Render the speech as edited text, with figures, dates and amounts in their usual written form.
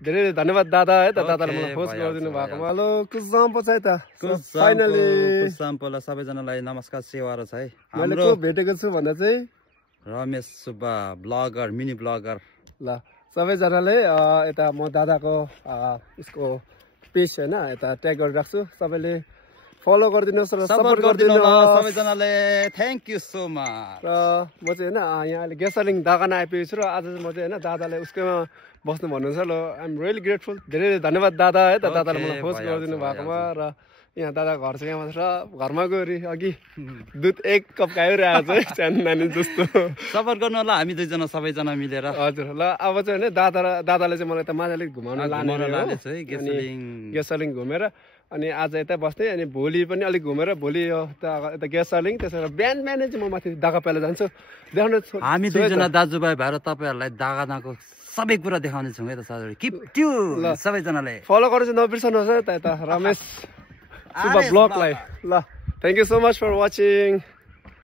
धेरै धन्यवाद दादा है त दादाले मलाई होस्ट गरिदिनु भएकोमा हेलो कुसम पछ है त फाइनली कुसम्पोलाई सबैजनालाई नमस्कार सेवा छ है मैले को भेटेको छु भन्दा चाहिँ Ramesh Subba bagger mini bagger ल सबैजनाले यता म दादाको यसको पेज हैन यता ट्याग गरेर राख्छु सबैले फलो गरिदिनुहोस् र सपोर्ट गरिदिनुहोस् सबैजनाले थ्यांक यू सो मच र म चाहिँ हैन यहाँ अहिले गेसलिङ दागान आइपुगेको छु र आज चाहिँ म चाहिँ हैन दादाले उसकोमा बस्नु भन्नुहुन्छ ल आइ एम रियली ग्रेटफुल धेरै धन्यवाद दादा है त दादाले मलाई होस्ट गरिदिनु भएकोमा र यहाँ दादा घर चाहिँ यहाँ मात्र घरमा गयो अघि दुध एक कप खाइरहेको छ सानो नानी जस्तो सपोर्ट गर्नु होला हामी दुईजना सबैजना मिलेर हजुर ल अब चाहिँ हैन दादाले चाहिँ मलाई त मजाले घुमाउन लाने छ है गेसलिङ घुमेर अनि आज यता बस्दै अनि भोलि पनि अलिक घुमेर भोलि यता ग्यासलिङ त्यसो बिहान बिहानै चाहिँ म माथि दागा पेला जान्छु देखाउनु हामी दुईजना दाजुभाइ भएर तपाईँहरूलाई दागानाको सबै कुरा देखाउने छौँ है त साथीहरु किप ट्यु सबैजनाले फलो गर्नु चाहिँ नबिर्सनुहोस् है त यता रमेश सुब्बा ब्लगलाई ल thank you so much for watching